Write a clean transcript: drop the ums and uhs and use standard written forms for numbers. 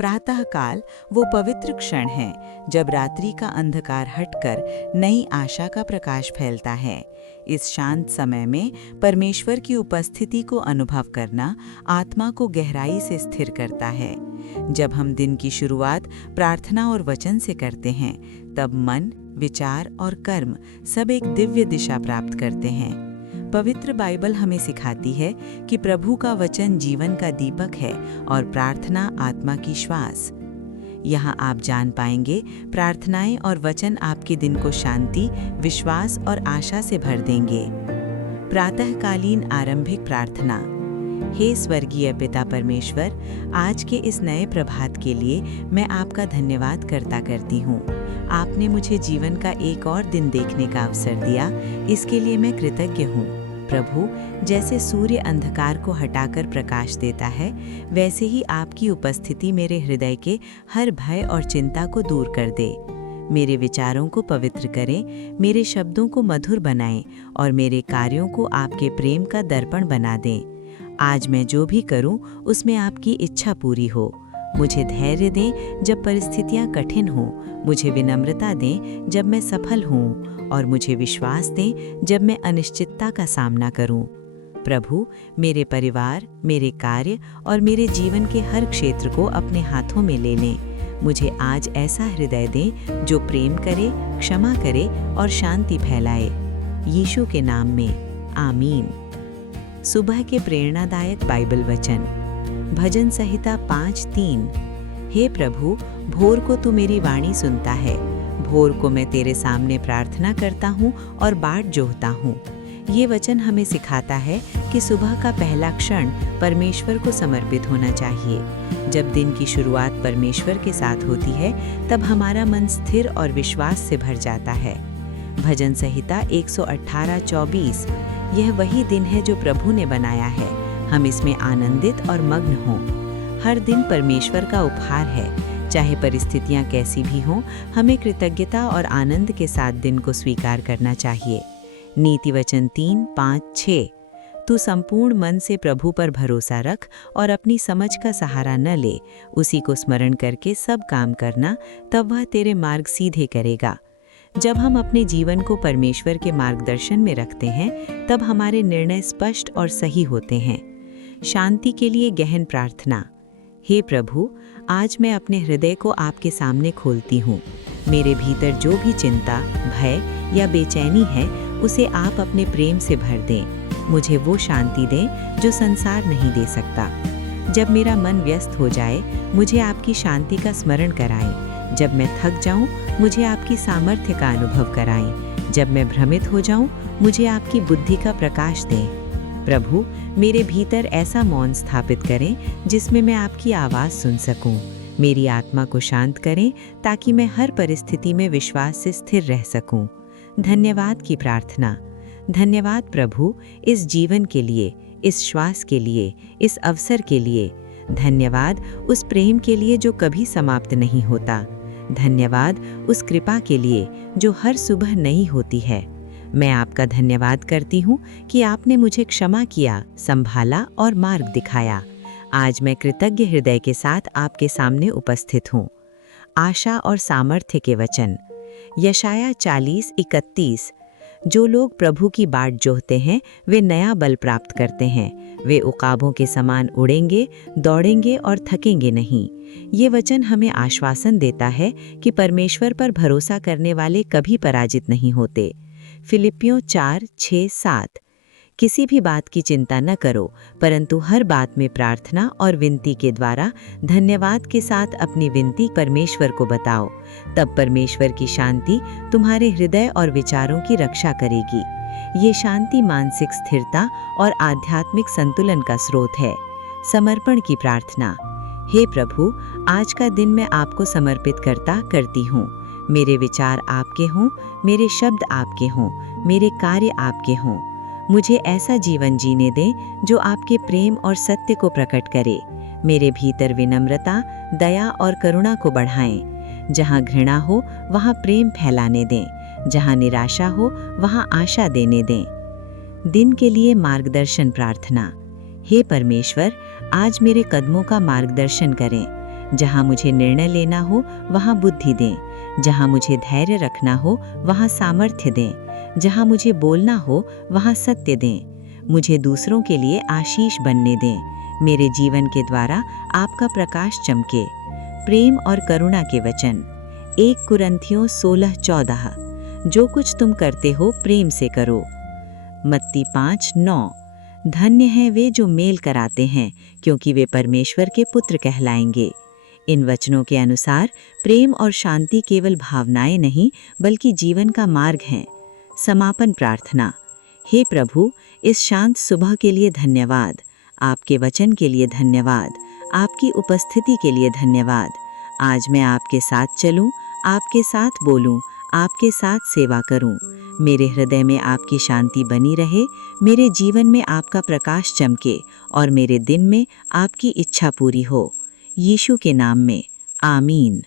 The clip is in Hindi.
प्रातःकाल वो पवित्र क्षण है जब रात्रि का अंधकार हटकर नई आशा का प्रकाश फैलता है। इस शांत समय में परमेश्वर की उपस्थिति को अनुभव करना आत्मा को गहराई से स्थिर करता है। जब हम दिन की शुरुआत प्रार्थना और वचन से करते हैं, तब मन, विचार और कर्म सब एक दिव्य दिशा प्राप्त करते हैं। पवित्र बाइबल हमें सिखाती है कि प्रभु का वचन जीवन का दीपक है और प्रार्थना आत्मा की श्वास। यहाँ आप जान पाएंगे प्रार्थनाएं और वचन आपके दिन को शांति, विश्वास और आशा से भर देंगे। प्रातःकालीन आरंभिक प्रार्थना। हे स्वर्गीय पिता परमेश्वर, आज के इस नए प्रभात के लिए मैं आपका धन्यवाद करती हूँ। आपने मुझे जीवन का एक और दिन देखने का अवसर दिया, इसके लिए मैं कृतज्ञ हूँ। प्रभु, जैसे सूर्य अंधकार को हटाकर प्रकाश देता है, वैसे ही आपकी उपस्थिति मेरे हृदय के हर भय और चिंता को दूर कर दे। मेरे विचारों को पवित्र करें, मेरे शब्दों को मधुर बनाएं और मेरे कार्यों को आपके प्रेम का दर्पण बना दें। आज मैं जो भी करूं, उसमें आपकी इच्छा पूरी हो। मुझे धैर्य दें जब परिस्थितियां कठिन हों, मुझे विनम्रता दें जब मैं सफल हूं और मुझे विश्वास दें जब मैं अनिश्चितता का सामना करूं। प्रभु, मेरे परिवार, मेरे कार्य और मेरे जीवन के हर क्षेत्र को अपने हाथों में ले लें। मुझे आज ऐसा हृदय दें जो प्रेम करे, क्षमा करे और शांति फैलाए। यीशु के नाम में, आमीन। सुबह के प्रेरणादायक बाइबल वचन। भजन संहिता 5:3। हे प्रभु, भोर को तू मेरी वाणी सुनता है। भोर को मैं तेरे सामने प्रार्थना करता हूँ और बाट जोहता हूँ। ये वचन हमें सिखाता है कि सुबह का पहला क्षण परमेश्वर को समर्पित होना चाहिए। जब दिन की शुरुआत परमेश्वर के साथ होती है, तब हमारा मन स्थिर और विश्वास से भर जाता है। भजन संहिता 118:24। यह वही दिन है जो प्रभु ने बनाया है, हम इसमें आनंदित और मग्न हों। हर दिन परमेश्वर का उपहार है। चाहे परिस्थितियां कैसी भी हों, हमें कृतज्ञता और आनंद के साथ दिन को स्वीकार करना चाहिए। नीति वचन 3:5-6। तू संपूर्ण मन से प्रभु पर भरोसा रख और अपनी समझ का सहारा न ले। उसी को स्मरण करके सब काम करना, तब वह तेरे मार्ग सीधे करेगा। जब हम अपने जीवन को परमेश्वर के मार्गदर्शन में रखते हैं, तब हमारे निर्णय स्पष्ट और सही होते हैं। शांति के लिए गहन प्रार्थना। हे प्रभु, आज मैं अपने हृदय को आपके सामने खोलती हूँ। मेरे भीतर जो भी चिंता, भय या बेचैनी है, उसे आप अपने प्रेम से भर दें। मुझे वो शांति दें जो संसार नहीं दे सकता। जब मेरा मन व्यस्त हो जाए, मुझे आपकी शांति का स्मरण कराएं। जब मैं थक जाऊं, मुझे आपकी सामर्थ्य का अनुभव कराएं। जब मैं भ्रमित हो जाऊं, मुझे आपकी बुद्धि का प्रकाश दें। प्रभु, मेरे भीतर ऐसा मौन स्थापित करें जिसमें मैं आपकी आवाज़ सुन सकूं। मेरी आत्मा को शांत करें ताकि मैं हर परिस्थिति में विश्वास से स्थिर रह सकूं। धन्यवाद की प्रार्थना। धन्यवाद प्रभु, इस जीवन के लिए, इस श्वास के लिए, इस अवसर के लिए। धन्यवाद उस प्रेम के लिए जो कभी समाप्त नहीं होता। धन्यवाद उस कृपा के लिए जो हर सुबह नई होती है। मैं आपका धन्यवाद करती हूँ कि आपने मुझे क्षमा किया, संभाला और मार्ग दिखाया। आज मैं कृतज्ञ हृदय के साथ आपके सामने उपस्थित हूँ। आशा और सामर्थ्य के वचन। यशाया 40:31। जो लोग प्रभु की बाट जोहते हैं, वे नया बल प्राप्त करते हैं। वे उकाबों के समान उड़ेंगे, दौड़ेंगे और थकेंगे नहीं। ये वचन हमें आश्वासन देता है कि परमेश्वर पर भरोसा करने वाले कभी पराजित नहीं होते। फिलिपियों 4:6-7। किसी भी बात की चिंता न करो, परंतु हर बात में प्रार्थना और विनती के द्वारा धन्यवाद के साथ अपनी विनती परमेश्वर को बताओ। तब परमेश्वर की शांति तुम्हारे हृदय और विचारों की रक्षा करेगी। ये शांति मानसिक स्थिरता और आध्यात्मिक संतुलन का स्रोत है। समर्पण की प्रार्थना। हे प्रभु, आज का दिन मैं आपको समर्पित करती हूँ। मेरे विचार आपके हों, मेरे शब्द आपके हों, मेरे कार्य आपके हों। मुझे ऐसा जीवन जीने दें जो आपके प्रेम और सत्य को प्रकट करे। मेरे भीतर विनम्रता, दया और करुणा को बढ़ाएं। जहाँ घृणा हो, वहाँ प्रेम फैलाने दें। जहाँ निराशा हो, वहाँ आशा देने दें। दिन के लिए मार्गदर्शन प्रार्थना। हे परमेश्वर, आज मेरे कदमों का मार्गदर्शन करें। जहाँ मुझे निर्णय लेना हो वहाँ बुद्धि दें, जहाँ मुझे धैर्य रखना हो वहाँ सामर्थ्य दें, जहाँ मुझे बोलना हो वहाँ सत्य दें। मुझे दूसरों के लिए आशीष बनने दें। मेरे जीवन के द्वारा आपका प्रकाश चमके। प्रेम और करुणा के वचन 1 कुरिन्थियों 16:14। जो कुछ तुम करते हो प्रेम से करो। मत्ती 5:9। धन्य हैं वे जो मेल कराते हैं, क्योंकि वे परमेश्वर के पुत्र कहलाएंगे। इन वचनों के अनुसार प्रेम और शांति केवल भावनाएं नहीं, बल्कि जीवन का मार्ग हैं। समापन प्रार्थना। हे प्रभु, इस शांत सुबह के लिए धन्यवाद। आपके वचन के लिए धन्यवाद। आपकी उपस्थिति के लिए धन्यवाद। आज मैं आपके साथ चलूं, आपके साथ बोलूं, आपके साथ सेवा करूं। मेरे हृदय में आपकी शांति बनी रहे, मेरे जीवन में आपका प्रकाश चमके और मेरे दिन में आपकी इच्छा पूरी हो। यीशु के नाम में, आमीन।